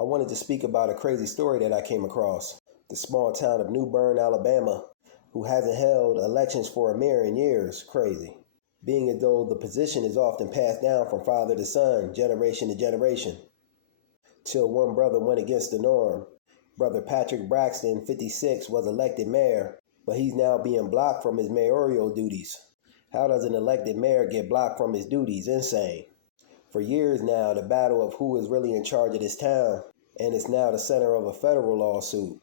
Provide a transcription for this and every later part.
I wanted to speak about a crazy story that I came across. The small town of Newbern, Alabama, who hasn't held elections for a mayor in years. Crazy. Being as though the position is often passed down from father to son, generation to generation. Till one brother went against the norm. Brother Patrick Braxton, 56, was elected mayor, but he's now being blocked from his mayoral duties. How does an elected mayor get blocked from his duties? Insane. For years now, the battle of who is really in charge of this town, and it's now the center of a federal lawsuit,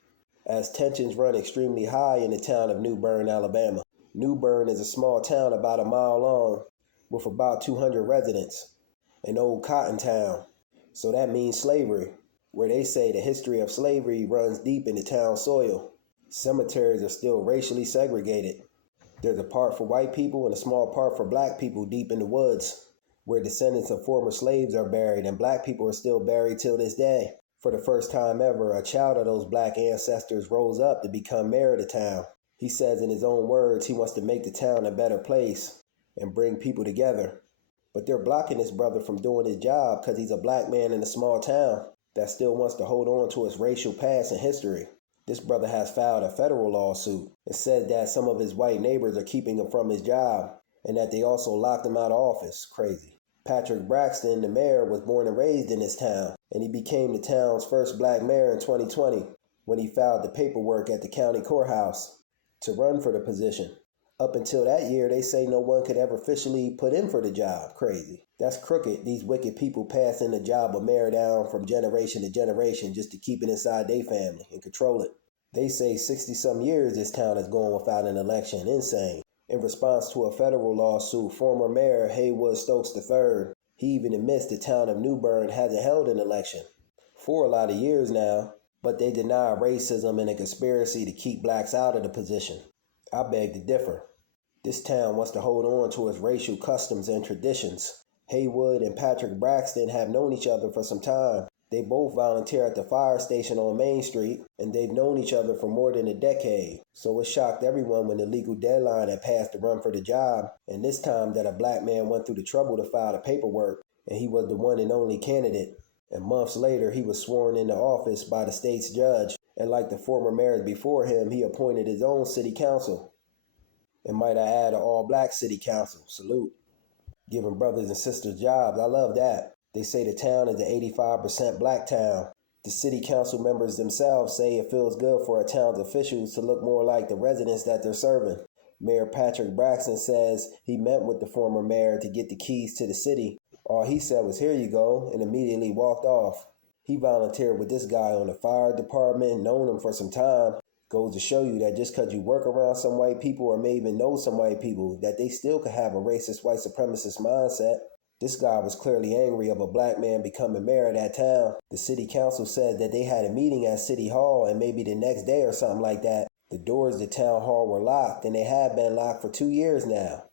as tensions run extremely high in the town of Newbern, Alabama. Newbern is a small town about a mile long with about 200 residents, an old cotton town. So that means slavery, where they say the history of slavery runs deep in the town's soil. Cemeteries are still racially segregated. There's a part for white people and a small part for black people deep in the woods, where descendants of former slaves are buried, and black people are still buried till this day. For the first time ever, a child of those black ancestors rose up to become mayor of the town. He says in his own words he wants to make the town a better place and bring people together. But they're blocking this brother from doing his job because he's a black man in a small town that still wants to hold on to his racial past and history. This brother has filed a federal lawsuit and said that some of his white neighbors are keeping him from his job and that they also locked him out of office. Crazy. Patrick Braxton, the mayor, was born and raised in this town, and he became the town's first black mayor in 2020 when he filed the paperwork at the county courthouse to run for the position. Up until that year, they say no one could ever officially put in for the job. Crazy. That's crooked. These wicked people passing the job of mayor down from generation to generation just to keep it inside their family and control it. They say 60-some years this town is going without an election. Insane. In response to a federal lawsuit, former Mayor Haywood Stokes III, he even admits the town of Newbern hasn't held an election for a lot of years now, but they deny racism and a conspiracy to keep blacks out of the position. I beg to differ. This town wants to hold on to its racial customs and traditions. Haywood and Patrick Braxton have known each other for some time. They both volunteer at the fire station on Main Street, and they've known each other for more than a decade. So it shocked everyone when the legal deadline had passed to run for the job, and this time that a black man went through the trouble to file the paperwork, and he was the one and only candidate. And months later, he was sworn into office by the state's judge, and like the former mayors before him, he appointed his own city council. And might I add, an all-black city council. Salute. Giving brothers and sisters jobs. I love that. They say the town is an 85% black town. The city council members themselves say it feels good for a town's officials to look more like the residents that they're serving. Mayor Patrick Braxton says he met with the former mayor to get the keys to the city. All he said was, "Here you go," and immediately walked off. He volunteered with this guy on the fire department, known him for some time. Goes to show you that just because you work around some white people or may even know some white people, that they still could have a racist white supremacist mindset. This guy was clearly angry of a black man becoming mayor of that town. The city council said that they had a meeting at City Hall, and maybe the next day or something like that, the doors to town hall were locked, and they have been locked for 2 years now.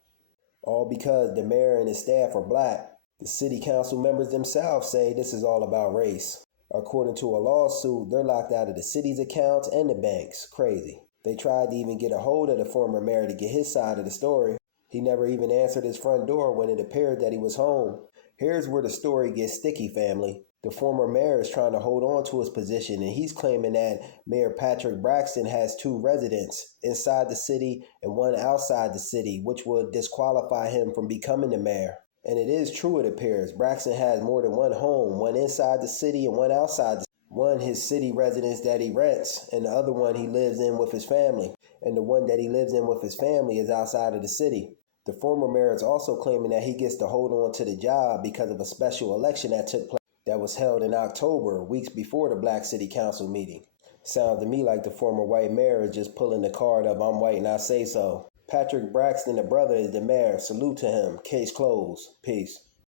All because the mayor and his staff are black. The city council members themselves say this is all about race. According to a lawsuit, they're locked out of the city's accounts and the banks. Crazy. They tried to even get a hold of the former mayor to get his side of the story. He never even answered his front door when it appeared that he was home. Here's where the story gets sticky, family. The former mayor is trying to hold on to his position, and he's claiming that Mayor Patrick Braxton has 2 residents inside the city and 1 outside the city, which would disqualify him from becoming the mayor. And it is true, it appears. Braxton has more than 1 home, 1 inside the city and 1 outside the city. One his city residence that he rents, and the other one he lives in with his family. And the one that he lives in with his family is outside of the city. The former mayor is also claiming that he gets to hold on to the job because of a special election that took place that was held in October, weeks before the Black City Council meeting. Sounds to me like the former white mayor is just pulling the card of "I'm white and I say so." Patrick Braxton, the brother, is the mayor. Salute to him. Case closed. Peace.